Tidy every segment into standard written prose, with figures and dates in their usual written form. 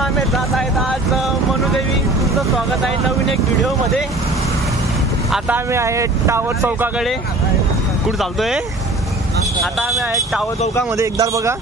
मित्रांनो आम्ही जात आहेत आज मनुदेवी. तुमचं स्वागत आहे नवीन एक व्हिडिओ मध्ये. आता आम्ही आहे टावर चौकाकडे. कुठं चालतोय आता आम्ही आहे टावर चौकामध्ये. एकदा बघा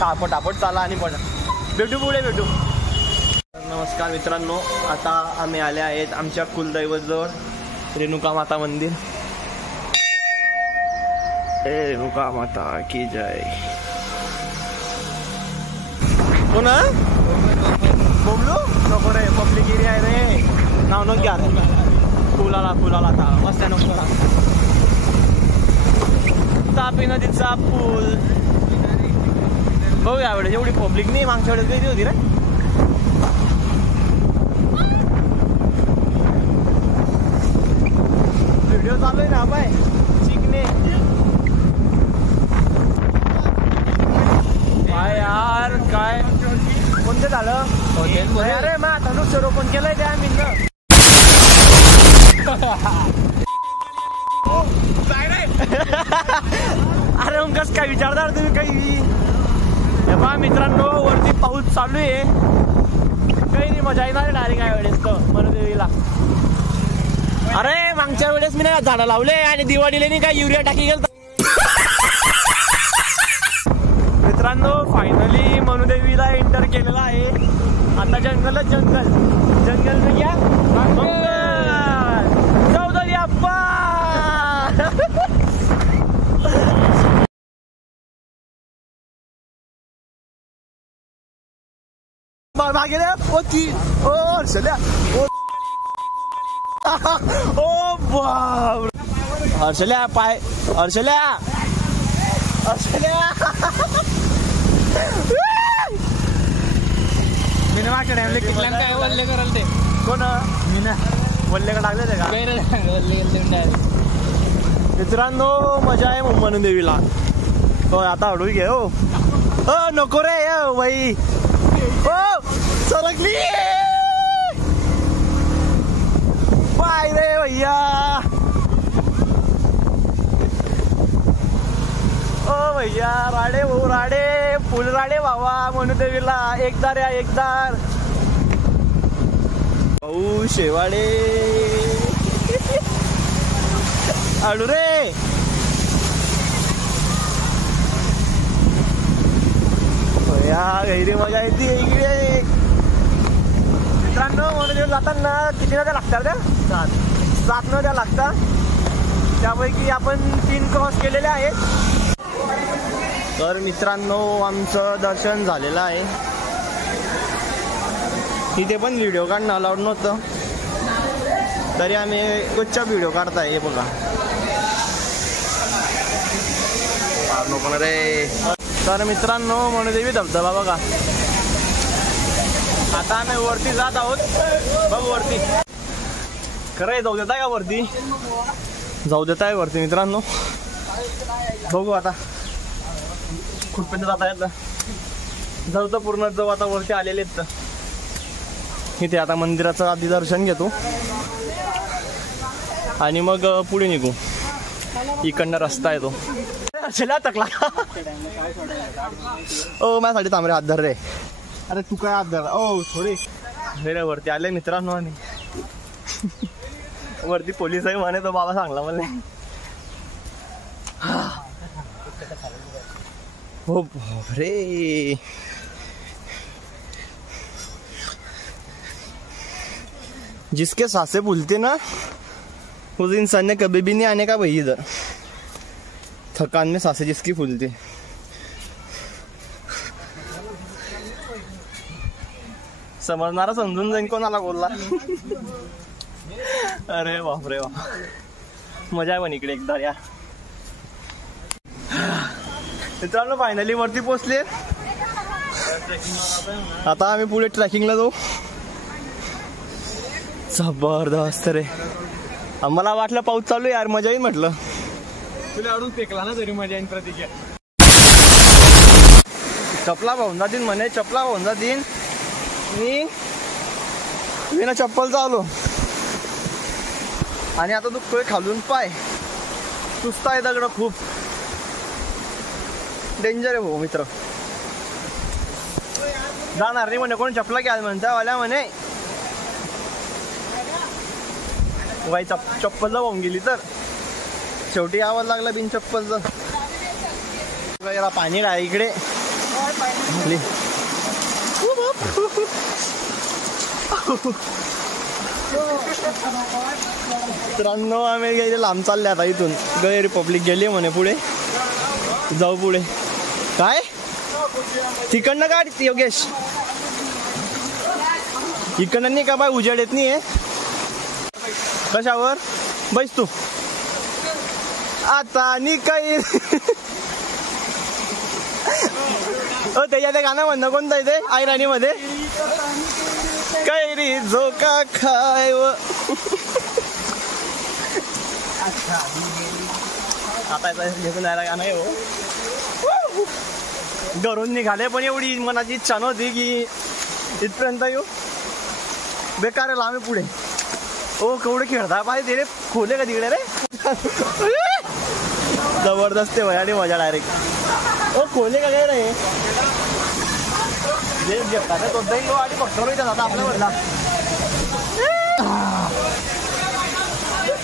का पटापट चाला आणि पण भेटू पुढे भेटू. नमस्कार मित्रांनो, आता आम्ही आले आहेत आमच्या कुलदैवत जवळ रेणुका माता मंदिर. रेणुका माता की जय. कोण बोमलू नको रे, पब्लिक एरिया आहे रे. नाव नको घ्या. फुलाला था मस्त नको. तापी नदीचा पूल बघू यावेळेस. एवढी पब्लिक नाही, मागच्या वेळेस किती होती रे. व्हिडिओ चालू आहे ना बाय चिकने. काय यार काय कोणते झालं अरे मग आता वृक्षारोपण केलंय त्या आम्ही ना. अरे मग कसं काय विचारणार तुम्ही काही. बा मित्रांनो वरती पाऊस चालू आहे. काही नाही मजा येणार डायरेक्ट आहे वेळेस तर मनुदेवीला. अरे मागच्या वेळेस मी नाही झाडं लावले आणि दिवाळीला नाही काय युरिया टाकी गेलं. मित्रांनो फायनली मनुदेवीला एंटर केलेला आहे. आता जंगलच जंगल में क्या चौधरी अप्पा. मागे होती ओ हर्षल्या ओ बाप. हर्षल्या पाय हर्षल्या मीना माकडे वल्ले कराल ते कोण मीना वल्ले का टाकले ते का. मित्रांनो मजा आहे मनुदेवीला. हो आता हळू घे. हो नको रे बाई. हो सरकली पाय रे भैया. ओ भैया राडे भाऊ राडे फुल राडे भावा मनुदेवीला. एकदार या एकदार भाऊ शेवाडे आडू रे. भैया गैरी मजा येते इकडे. मित्रांनो मनुदेवीला जाताना किती नद्या लागतात त्या 7 नद्या लागतात. त्यापैकी आपण 3 क्रॉस केलेले आहेत. तर मित्रांनो आमचं दर्शन झालेलं आहे. इथे पण व्हिडिओ काढणं अलाउड नव्हतं तरी आम्ही कुठच्या व्हिडिओ काढताय. हे बघा नको रे. तर मित्रांनो मनुदेवी धबधबा बघा. आता आम्ही वरती जात आहोत. बघ वरती खरं जाऊ देताय का वरती. जाऊ देताय वरती मित्रांनो. बघू आता कुठपर्यंत जाता येतं. जाऊ तर पूर्ण जाऊ. आता वरती आलेले आहेत तर इथे आता मंदिराचं आधी दर्शन घेतो आणि मग पुढे निघू. इकडनं रस्ता आहे तो. चला तकला ओ माझ्यासाठी तांबरे हात धर रे. अरे तू काय हात धर. ओ थोडी रे वरती आले मित्रांनो. आणि वरती पोलीस आहे म्हणे तो बाबा सांगला मला. हो रे जिसके सांसें फूलते ना उस इंसान ने कभी भी नहीं आने का भाई इधर. थकान में सांसें जिसकी फूलती. समजणारा समजून जाईन कोणाला बोलला. अरे बापरे बाप मजा आहे पण इकडे एकदा या. मित्रांनो फायनली वरती पोहोचले. आता आम्ही पुढे ट्रेकिंगला जाऊ. जबरदस्त रे. आम्हाला वाटलं पाऊस चालू यार मजा येईल म्हटलं. तुला अडून फेकला ना तरी मजा येईन. प्रतिक्रिया चपला भाऊन जातीन म्हणे. चपला भाऊन जातीन. मी विना चप्पल चालू आणि आता दुखतोय खालून पाय. सुस्त आहे दगड खूप. डेंजर आहे भाऊ मित्र. जाणार नाही म्हणे, कोण चपला घ्याल म्हणता वाल्या म्हणे. वाई चप्पल वाहून गेली तर शेवटी आवाज लागला बिन चप्पलचं. पाणी काय इकडे. मित्रांनो आम्ही गेले लांब चालले आता इथून. गै रिपब्लिक गेली म्हणे पुढे, जाऊ पुढे. काय तिकडनं काढ योगेश, इकडनं नाही का बाय, उजेड येत नाहीये. कशावर बैस तू आता नि काही. त्याच्यात गाणं म्हणणं कोणतं आहे ते, आई राणी मध्ये, कैरी झोका खाय. आता घेऊन जायला गाणं आहे हो. घरून निघाले पण एवढी मनाची इच्छा नव्हती की इथपर्यंत येऊ. बेकार आहे आम्ही पुढे. ओ केवढे खेळता पाहिजे रे, खोले का तिकडे रे. जबरदस्त आहे आणि मजा डायरेक्ट. ओ खोले का काय रे, जे घेतात तो दही आणि फक्त आता आपल्या वरला.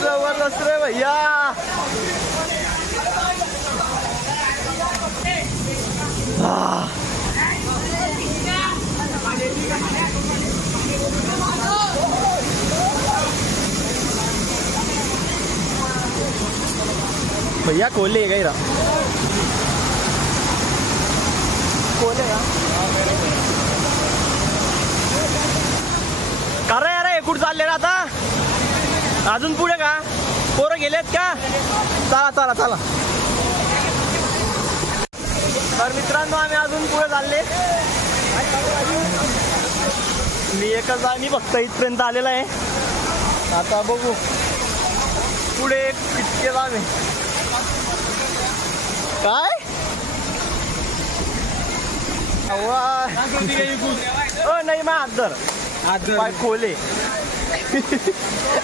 जबरदस्त रे भैया. भैया कोले है क्या, कोले का रे. अरे कुठं चालले ना आता, अजून पुढे का, पोरं गेलेत का. चला चला चला. तर मित्रांनो आम्ही अजून पुढे चालले. मी एकच आणि फक्त इथपर्यंत आलेला आहे. आता बघू पुढे कितके लांब आहे. काय नाही मा आदर पाय खोले.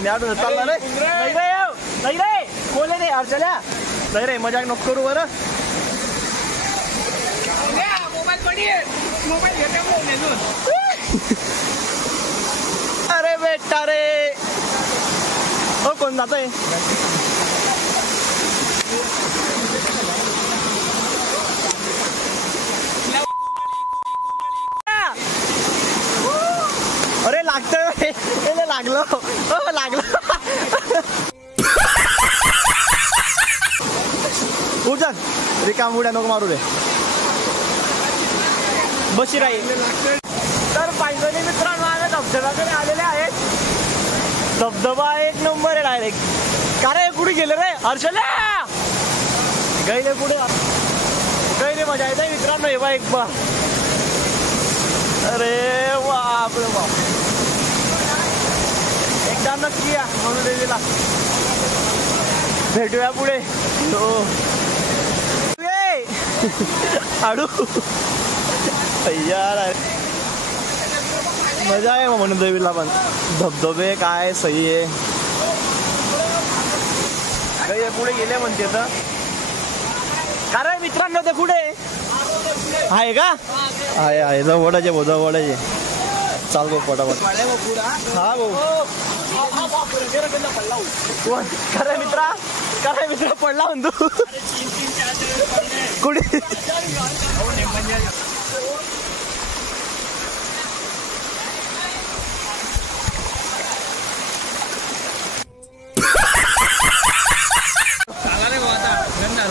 मी आठवण चालला रे. नाही रे नाही रे, खोले नाही अर्चल्या. नाही रे मजाक नको करू बरं. अरे बेटा रे. हो कोण जातोय. अरे लागतोय, लागलो लागलो. उठन रिकाम उड्या नको मारू रे, बशी राहील. तर फायनली मित्रांनो आम्ही धबधब्याकडे आलेले आहेत. धबधबा एक नंबर आहे डायरेक्ट. का रे कुठे गेले रे हर्षल्या, गैले पुढे गैले. मजा येते मित्रांनो हे बा एक बा. अरे बाप रे बाप. एकदा नक्की या म्हणून देवीला भेटूया पुढे. हो आडू यार, मजा आहे म्हणून देवीला पण. धबधबे काय सही आहे. काही पुढे गेले म्हणते तर. का रे मित्रांनो ते पुढे आहे का. आहे जवळचे भाऊ, जवळचे. चाल भाऊ पटापट. हा भाऊ खरे मित्रा पडला म्हणतो कुठे.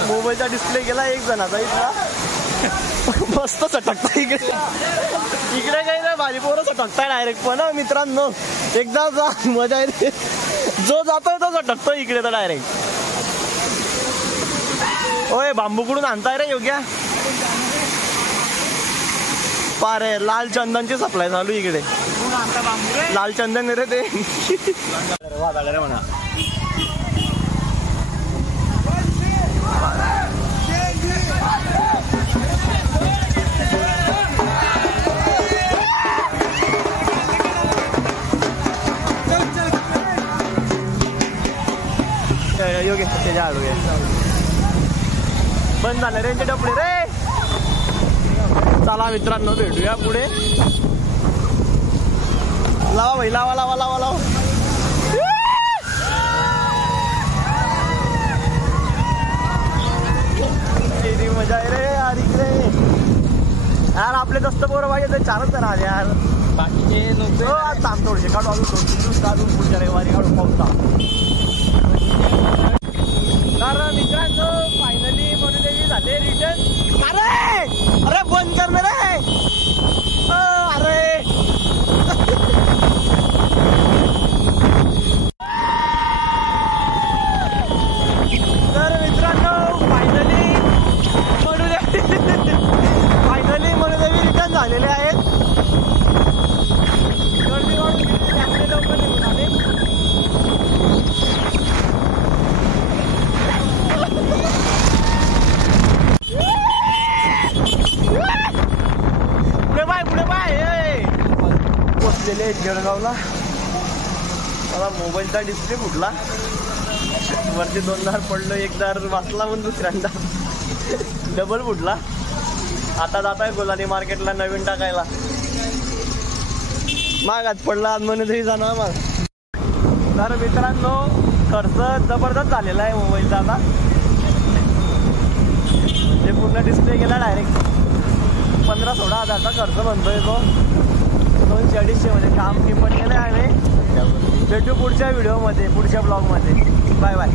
मोबाईलचा डिस्प्ले गेला एक जणाचा इथला. मस्त चटकता इकडे काही नाही. भाजी पोरं चटकताय डायरेक्ट. पण मित्रांनो एकदा जा मजा येते. जो जातोय तो चटकतो इकडे तर डायरेक्ट. ओय बांबू कुठून आणताय रे योग्या. पारे लाल चंदनची सप्लाय चालू इकडे. लाल चंदन रे ते वादळ रे म्हणा. योग्य त्याच्या आडू बंद झालं रे डबडे रे. चला मित्रांनो भेटूया पुढे. लावा भाई लावा लावा लावा लावा. मजा आहे रे यार इकडे यार. आपले दस्त पोरं पाहिजे ते 4च जण आले यार. बाकीचे लोक आज थांब थोडेसे काढू अजून 2-3 दिवस काढून पुढच्या रविवारी काढू पाऊसा. तर मित्रांनो फायनली मनुदेवी झाले रिटर्न. अरे अरे बंद कर ना रे. अरे तर मित्रांनो फायनली मनुदेवी रिटर्न झालेले आहेत. गर्दी वाढून गेली त्यामुळे लवकर निघून आले. पुढे बाय पोचलेले आहेत जळगावला. मला मोबाईलचा डिस्प्ले फुटला. वरती 2 दार पडलो. 1 दार वाचला म्हणून दुसऱ्यांदा डबल फुटला. आता जात आहे गोलानी मार्केटला नवीन टाकायला. मागात पडला आज म्हणून तरी जाणार मग. तर मित्रांनो खर्च जबरदस्त झालेला आहे मोबाईलचा. आता म्हणजे पूर्ण डिस्प्ले गेला डायरेक्ट. 15-16 हजारचा खर्च म्हणतोय तो. 200-250 मध्ये काम निपटलेलं आहे. भेटू पुढच्या व्हिडिओमध्ये पुढच्या ब्लॉगमध्ये. Bye bye.